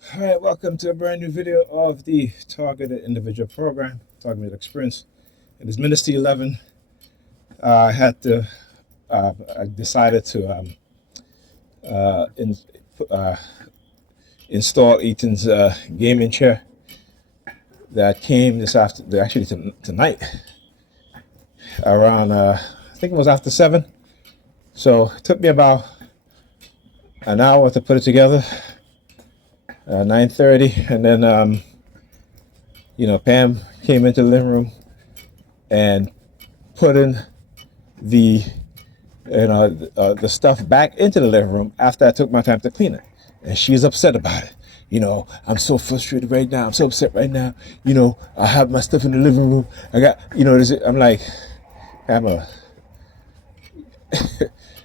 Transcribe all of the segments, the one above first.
All right, welcome to a brand new video of the Targeted Individual Program, Targeted Experience. It is Ministry 11. I decided to uh, install Ethan's gaming chair that came tonight around, I think it was after 7. So it took me about an hour to put it together. 9:30, and then Pam came into the living room and put in the the stuff back into the living room after I took my time to clean it, and she's upset about it. I'm so frustrated right now. I'm so upset right now. I have my stuff in the living room. I got I'm like, Pamela.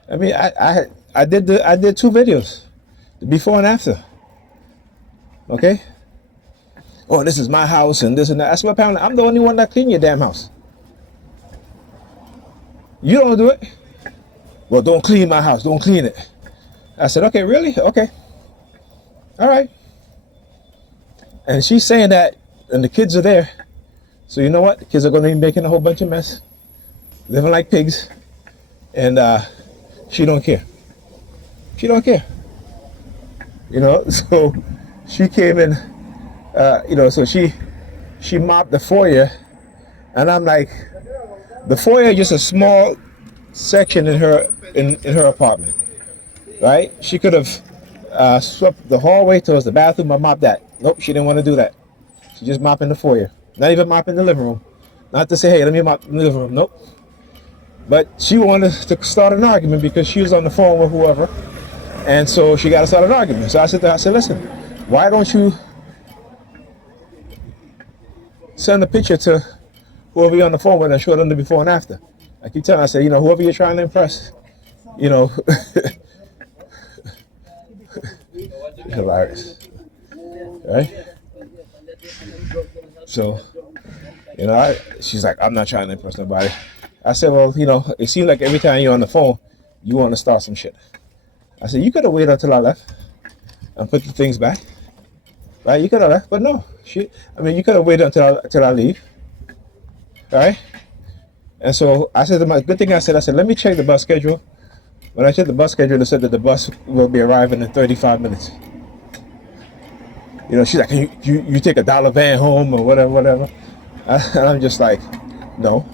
I mean, I did 2 videos, the before and after. Okay? Oh, this is my house and this and that. I said, well, Pamela, I'm the only one that clean your damn house. You don't do it? Well, don't clean my house. Don't clean it. I said, okay, really? Okay. All right. And she's saying that, and the kids are there. So you know what? The kids are going to be making a whole bunch of mess, living like pigs, and she don't care. She don't care. So she came in, so she mopped the foyer, and I'm like, the foyer is just a small section in her apartment, right? She could have swept the hallway towards the bathroom or mopped that. Nope, she didn't want to do that. She just mopping the foyer, not even mopping the living room. Not to say, hey, let me mop the living room. Nope. But she wanted to start an argument because she was on the phone with whoever, and so she got to start an argument. So I said to her, listen, why don't you send a picture to whoever you're on the phone with and show them the before and after? I keep telling her, I said, whoever you're trying to impress, hilarious, right? So, she's like, I'm not trying to impress nobody. I said, well, it seems like every time you're on the phone, you want to start some shit. I said, you could have waited until I left and put the things back. Right? You could have left, but no. You could have waited until I leave. Right? And so I said, good thing I said, let me check the bus schedule. When I checked the bus schedule, it said that the bus will be arriving in 35 minutes. She's like, you take a dollar van home or whatever. And I'm just like, no.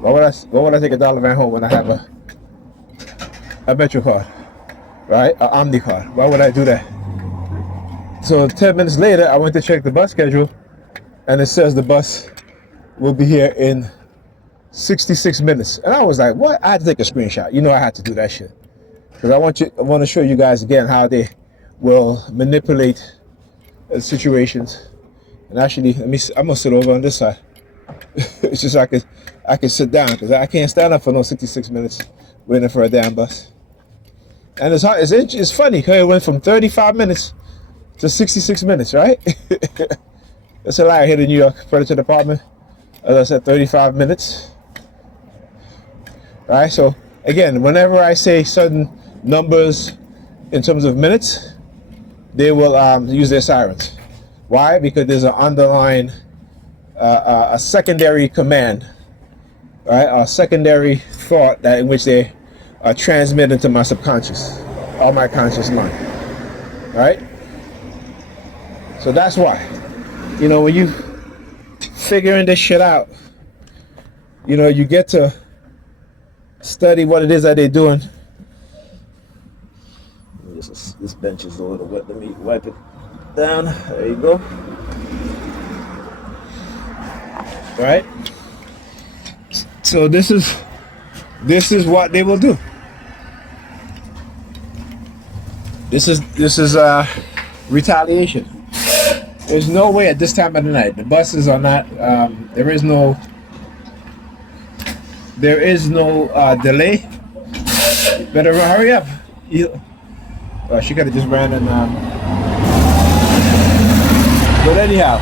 Why would I take a dollar van home when I have a Metro card, right? An Omni card. Why would I do that? So 10 minutes later, I went to check the bus schedule, and it says the bus will be here in 66 minutes. And I was like, what? I had to take a screenshot. I had to do that shit. Because I want to show you guys again how they will manipulate situations. And actually, I'm gonna sit over on this side. It's just I can sit down, because I can't stand up for no 66 minutes waiting for a damn bus. And it's hard. It's funny because it went from 35 minutes to 66 minutes, right? That's a lie here in New York Furniture Department. As I said, 35 minutes. Right? So again, whenever I say certain numbers in terms of minutes, they will use their sirens. Why? Because there's an underlying, a secondary command, right? A secondary thought that in which they transmit into my subconscious or my conscious mind, right? So that's why, when you figuring this shit out, you get to study what it is that they're doing. This bench is a little wet. Let me wipe it down. There you go. Right? So this is what they will do. This is retaliation. There's no way at this time of the night. The buses are not. There is no delay. You better hurry up. She could have just ran and. But anyhow,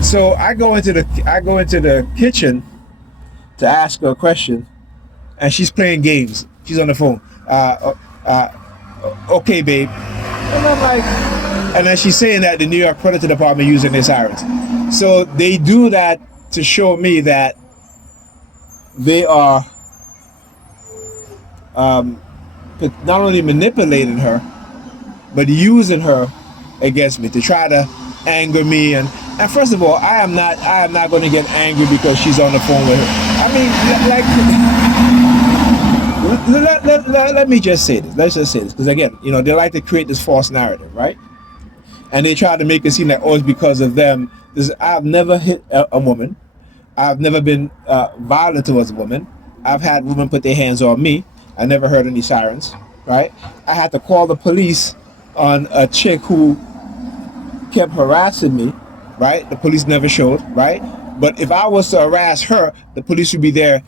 so I go into the kitchen to ask her a question, and she's playing games. She's on the phone. Okay, babe. And I'm like, And then she's saying that the New York Predator Department using their sirens. So they do that to show me that they are not only manipulating her, but using her against me to try to anger me. And first of all, I am not going to get angry because she's on the phone with her. I mean, let me just say this. Let's just say this, because again, they like to create this false narrative, right? And they try to make it seem like, oh, it's because of them. I've never hit a woman. I've never been violent towards a woman. I've had women put their hands on me. I never heard any sirens, right? I had to call the police on a chick who kept harassing me, right? The police never showed, right? But if I was to harass her, the police would be there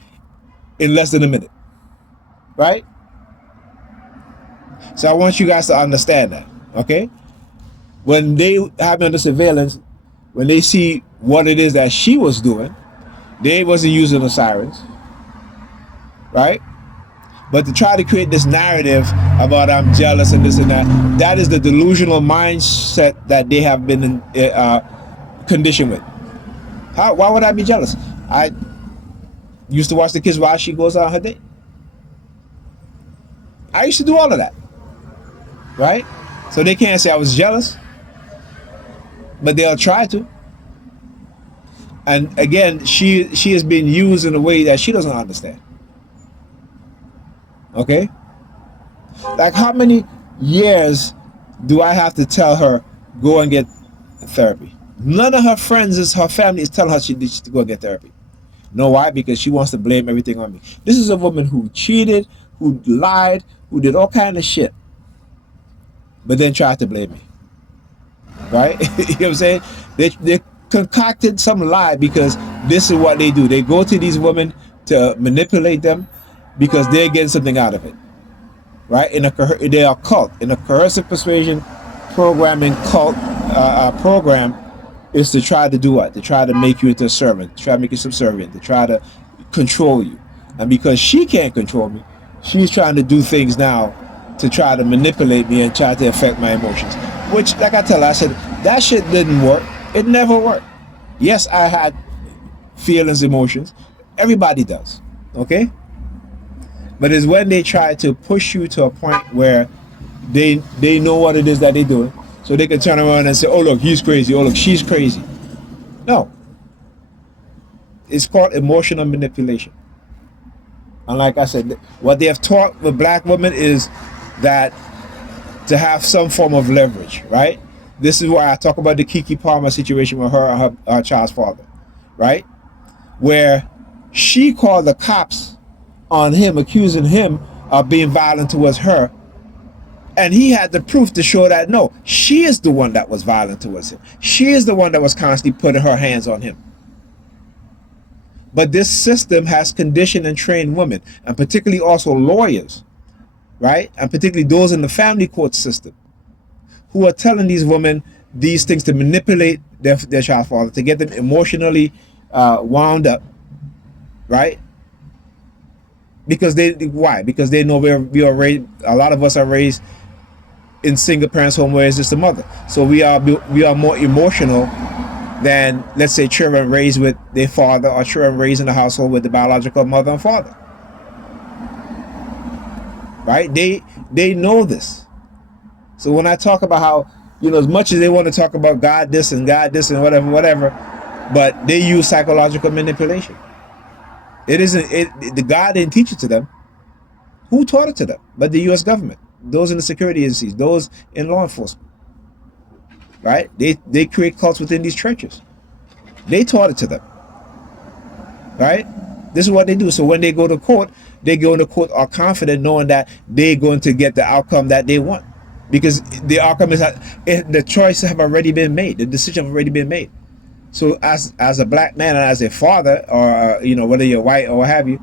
in less than a minute, right? So I want you guys to understand that, okay? When they have me under surveillance, when they see what it is that she was doing, they wasn't using the sirens, right? But to try to create this narrative about I'm jealous and this and that is the delusional mindset that they have been conditioned with. Why would I be jealous? I used to watch the kids while she goes on her date. I used to do all of that, right? So they can't say I was jealous, but they'll try to. And again, she is being used in a way that she doesn't understand. Okay? Like, how many years do I have to tell her, go and get therapy? None of her friends, her family is telling her she needs to go and get therapy. Know why? Because she wants to blame everything on me. This is a woman who cheated, who lied, who did all kind of shit, but then tried to blame me. Right? You know what I'm saying? They concocted some lie because this is what they do. They go to these women to manipulate them because they're getting something out of it. Right? They are cult. In a coercive persuasion programming cult program is to try to do what? To try to make you into a servant, to try to make you subservient, to try to control you. And because she can't control me, she's trying to do things now to try to manipulate me and try to affect my emotions. Which, like I tell her, I said, that shit didn't work. It never worked. Yes, I had feelings, emotions. Everybody does. Okay? But it's when they try to push you to a point where they know what it is that they're doing. So they can turn around and say, oh, look, he's crazy. Oh, look, she's crazy. No. It's called emotional manipulation. And like I said, what they have taught with black women is that to have some form of leverage, right? This is why I talk about the Keke Palmer situation with her and her child's father, right? Where she called the cops on him, accusing him of being violent towards her. And he had the proof to show that, no, she is the one that was violent towards him. She is the one that was constantly putting her hands on him. But this system has conditioned and trained women, and particularly also lawyers, right? And particularly those in the family court system, who are telling these women these things to manipulate their child father, to get them emotionally wound up, right? Because why? Because they know we are raised. A lot of us are raised in single parents' home where it's just a mother. So we are more emotional than, let's say, children raised with their father, or children raised in a household with the biological mother and father. Right? They know this. So when I talk about how, as much as they want to talk about God this and whatever, but they use psychological manipulation. The God didn't teach it to them. Who taught it to them? But the U.S. government, those in the security agencies, those in law enforcement. Right? They create cults within these churches. They taught it to them. Right? This is what they do. So when they go to court, are confident knowing that they're going to get the outcome that they want. Because the outcome is the choices have already been made. The decision has already been made. So as a black man and as a father, or whether you're white or what have you,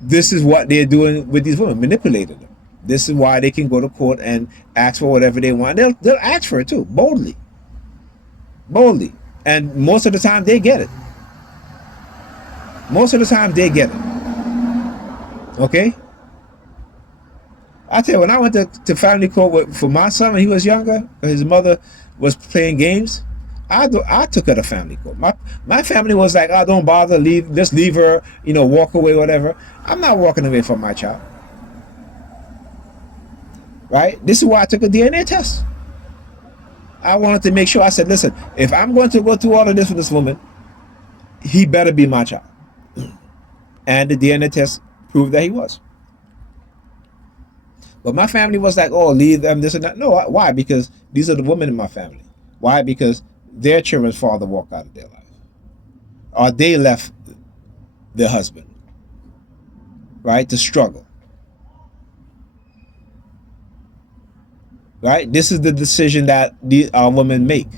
this is what they're doing with these women, manipulating them. This is why they can go to court and ask for whatever they want. They'll ask for it too, boldly. And most of the time they get it. Okay? I tell you, when I went to family court for my son when he was younger, his mother was playing games. I took her to family court. My family was like, oh, don't bother, just leave her, walk away, whatever. I'm not walking away from my child. Right? This is why I took a DNA test. I wanted to make sure. I said, listen, if I'm going to go through all of this with this woman, he better be my child. And the DNA test proved that he was. But my family was like, oh, leave them, this and that. No, why? Because these are the women in my family. Why? Because their children's father walked out of their life. Or they left their husband, right, to struggle. Right? This is the decision that our women make,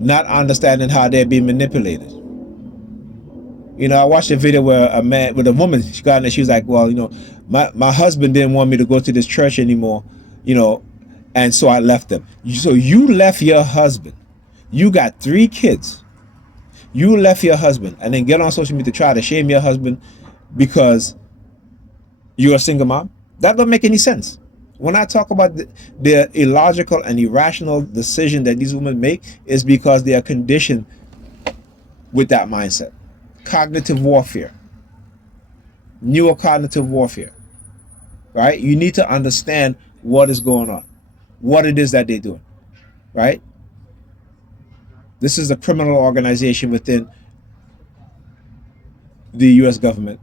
not understanding how they're being manipulated. I watched a video where a woman, she got in there, she was like, well, my husband didn't want me to go to this church anymore, and so I left them. So you left your husband. You got 3 kids. You left your husband and then get on social media to try to shame your husband because you're a single mom? That don't make any sense. When I talk about the illogical and irrational decision that these women make, is because they are conditioned with that mindset. Cognitive warfare. Neurocognitive warfare. Right? You need to understand what is going on. What it is that they're doing. Right? This is a criminal organization within the U.S. government.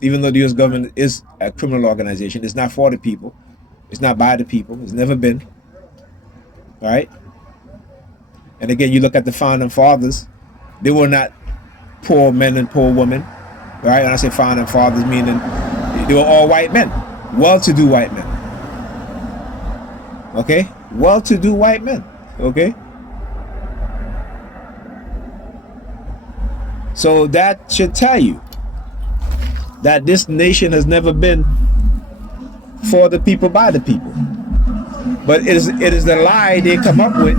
Even though the U.S. government is a criminal organization, it's not for the people. It's not by the people. It's never been. Right? And again, you look at the founding fathers, they were not poor men and poor women. Right? When I say founding fathers, meaning they were all white men. Well-to-do white men. Okay? Well-to-do white men. Okay? So that should tell you that this nation has never been for the people, by the people. But it is the lie they come up with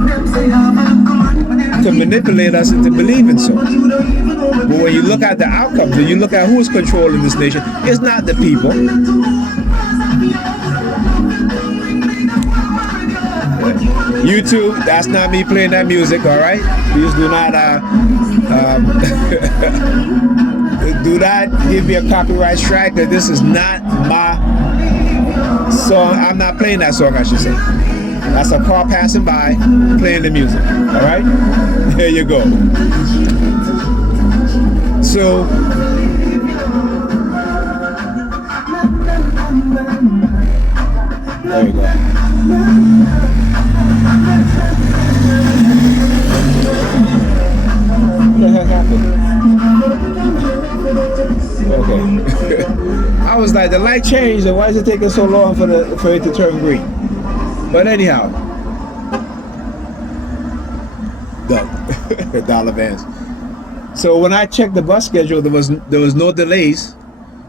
to manipulate us into believing so. But when you look at the outcomes, when you look at who is controlling this nation, it's not the people. YouTube, that's not me playing that music, all right? Please do not do not give me a copyright strike, because this is not my song. I'm not playing that song, I should say. That's a car passing by playing the music, all right? There you go. So, there you go. What the heck happened? Okay. I was like, the light changed, and why is it taking so long for it to turn green? But anyhow, dollar vans. So when I checked the bus schedule, there was no delays.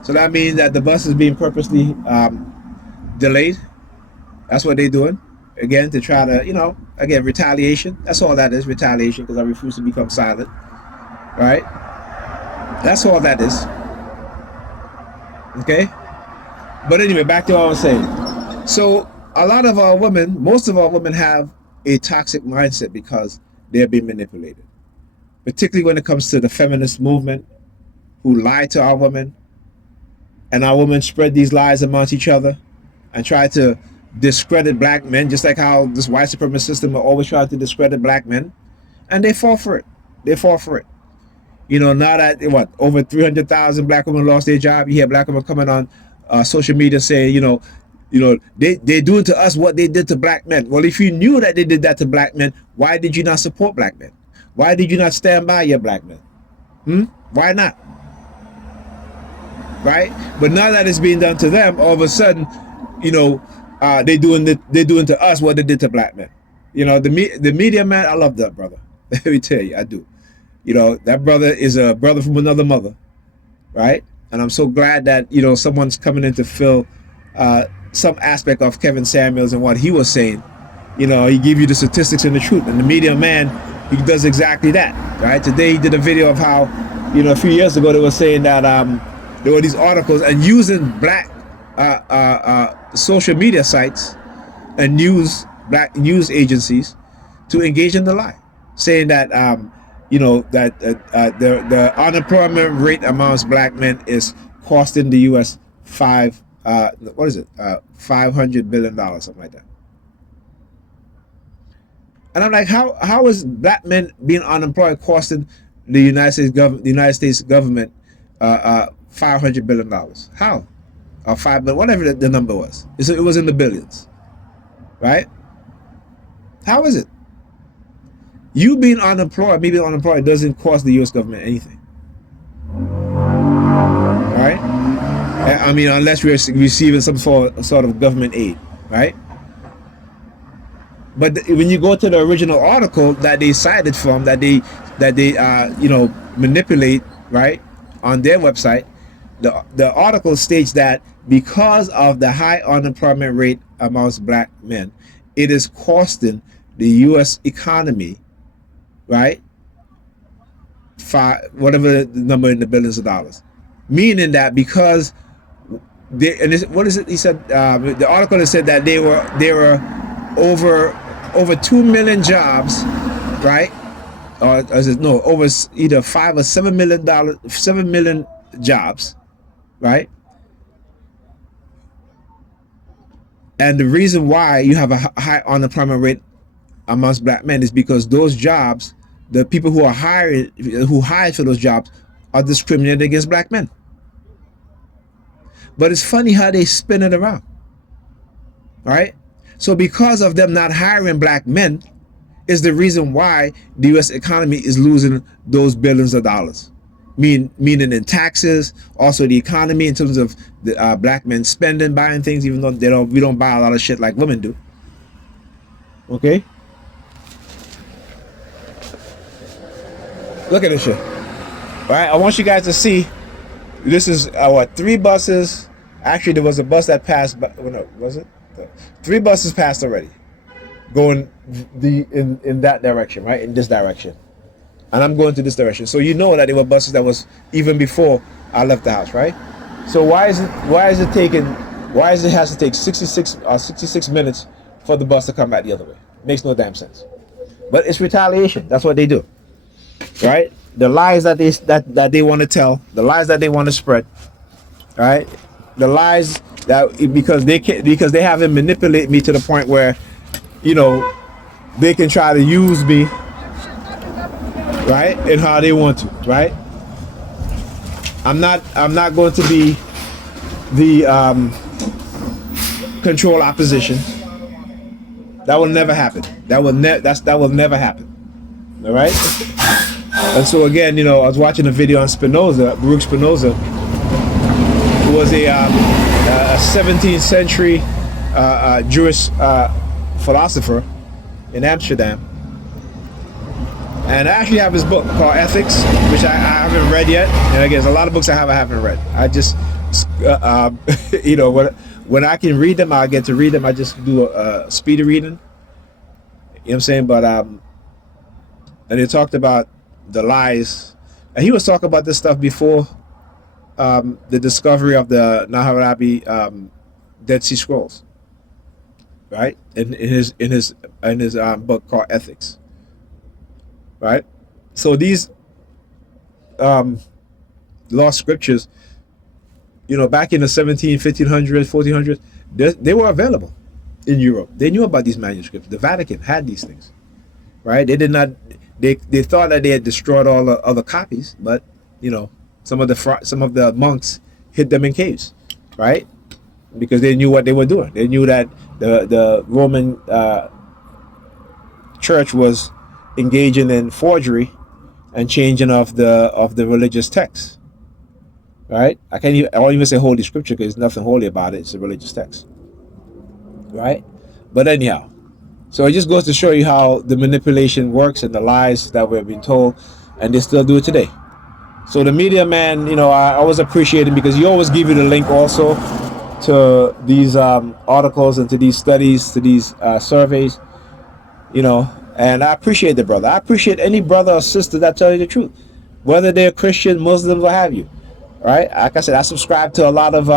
So that means that the bus is being purposely delayed. That's what they're doing. Again, to try to, again, retaliation. That's all that is, retaliation, because I refuse to become silent. Right? That's all that is. Okay? But anyway, back to what I was saying. So a lot of our women, most of our women have a toxic mindset because they're being manipulated. Particularly when it comes to the feminist movement, who lie to our women, and our women spread these lies amongst each other and try to discredit black men, just like how this white supremacist system are always trying to discredit black men, and they fall for it. They fall for it. Now that over 300,000 black women lost their job, you hear black women coming on social media saying, they're doing to us what they did to black men. Well, if you knew that they did that to black men, why did you not support black men? Why did you not stand by your black men? Why not? Right? But now that it's being done to them, all of a sudden, they're doing to us what they did to black men. The media, man, I love that brother. Let me tell you, I do. That brother is a brother from another mother, right? And I'm so glad that, someone's coming in to fill some aspect of Kevin Samuels and what he was saying. He give you the statistics and the truth. And the media man, he does exactly that, right? Today he did a video of how, a few years ago they were saying that there were these articles and using black social media sites and black news agencies to engage in the lie, saying that that the unemployment rate amongst black men is costing the U.S. $500 billion, something like that. And I'm like, how is black men being unemployed costing the United States government $500 billion? How? Or 5 billion, whatever the number was. It was in the billions, right? How is it? You being unemployed, me being unemployed, doesn't cost the U.S. government anything, right? I mean, unless we're receiving some sort of government aid, right? But when you go to the original article that they cited from, that they manipulate, right, on their website, the article states that because of the high unemployment rate amongst black men, it is costing the U.S. economy, right, whatever the number in the billions of dollars, meaning that because what is it? He said the article has said that they were over 2 million jobs, right? Or is it no over either $5 or $7 million jobs, right? And the reason why you have a high unemployment rate amongst black men is because those jobs, the people who hired for those jobs, are discriminated against black men. But it's funny how they spin it around, right? So because of them not hiring black men is the reason why the U.S. economy is losing those billions of dollars, meaning in taxes, also the economy in terms of the black men spending, buying things, even though we don't buy a lot of shit like women do. Okay, look at this shit. All right, I want you guys to see. This is 3 buses. Actually, there was a bus that passed. No, was it? 3 buses passed already, going in that direction, right? In this direction, and I'm going to this direction. So you know that there were buses that was even before I left the house, right? So why is it has to take 66 minutes for the bus to come back the other way? Makes no damn sense. But it's retaliation. That's what they do, right? The lies that they want to tell, the lies that they want to spread, right? The lies that because they haven't manipulated me to the point where, they can try to use me, right, and how they want to, right? I'm not going to be the control opposition. That will never happen. That will never happen. All right. And so again, I was watching a video on Spinoza, Baruch Spinoza, who was a 17th century Jewish philosopher in Amsterdam. And I actually have his book called Ethics, which I haven't read yet. And again, there's a lot of books I haven't read. I just, when I can read them, I get to read them. I just do a speedy reading. You know what I'm saying? But and he talked about the lies, and he was talking about this stuff before the discovery of the Naharabi Dead Sea Scrolls, right? In his book called Ethics, right? So these lost scriptures, back in the 1500s, 1400s, they were available in Europe. They knew about these manuscripts. The Vatican had these things, right? They did not. They thought that they had destroyed all the other copies, but some of the monks hid them in caves, right? Because they knew what they were doing. They knew that the Roman church was engaging in forgery and changing of the religious text, right? I won't even say holy scripture because there's nothing holy about it. It's a religious text, right? But anyhow. So it just goes to show you how the manipulation works and the lies that we're being told, and they still do it today. So the media man, I always appreciate him because he always give you the link also to these articles and to these studies, to these surveys, and I appreciate the brother. I appreciate any brother or sister that tell you the truth, whether they're Christian, Muslims, what have you, right? Like I said, I subscribe to a lot of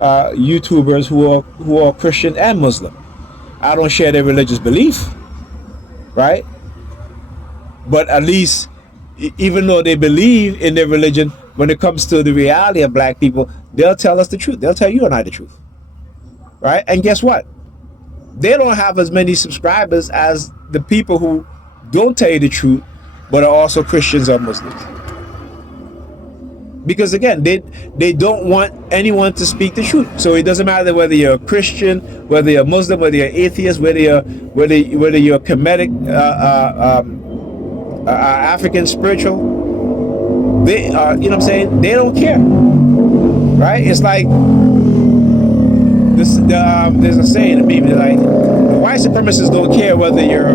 YouTubers who are Christian and Muslim. I don't share their religious belief, right? But at least, even though they believe in their religion, when it comes to the reality of black people, they'll tell us the truth. They'll tell you and I the truth, right? And guess what? They don't have as many subscribers as the people who don't tell you the truth, but are also Christians or Muslims. Because again, they don't want anyone to speak the truth. So it doesn't matter whether you're a Christian, whether you're a Muslim, whether you're atheist, whether you're Kemetic, African spiritual. They you know what I'm saying? They don't care, right? It's like this. There's a saying in Bible like the white supremacists don't care whether you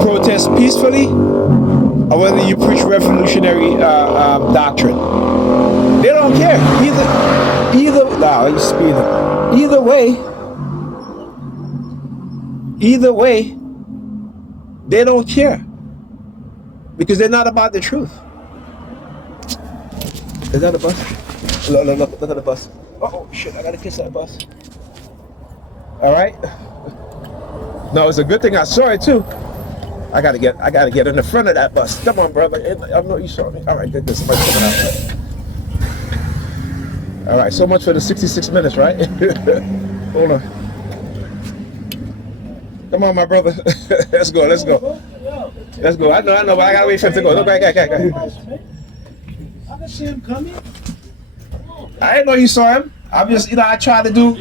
protest peacefully or whether you preach revolutionary doctrine. They don't care. Either way, they don't care. Because they're not about the truth. Is that a bus? Look at the bus. Oh shit, I gotta kiss that bus. Alright. No, it's a good thing I saw it too. I gotta get in the front of that bus. Come on, brother. I know you saw me. Alright, good. Somebody coming out. Alright, so much for the 66 minutes, right? Hold on. Come on, my brother. Let's go. Let's go. I know, but I gotta wait for him to go. No, go. I can see him coming. I didn't know you saw him. I'm just, I try to do,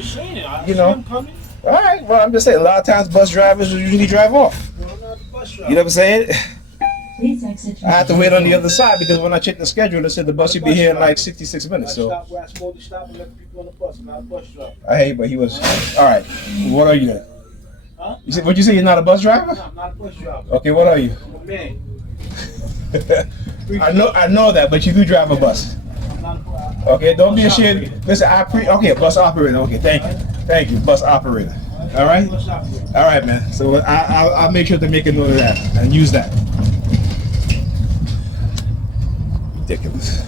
All right, well, I'm just saying, a lot of times bus drivers usually drive off. You know what I'm saying? I have to wait on the other side because when I checked the schedule, it said the bus would be here in like 66 minutes. So I hate, but he was. All right, what are you? Huh? You said, what'd you say? You're not a bus driver? No, I'm not a bus driver. Okay, what are you? I'm a man. I know that, but you do drive a bus. Okay, don't be ashamed. Listen, okay, bus operator. Okay, thank you, bus operator. All right, man. So I'll make sure to make a note of that and use that. Ridiculous.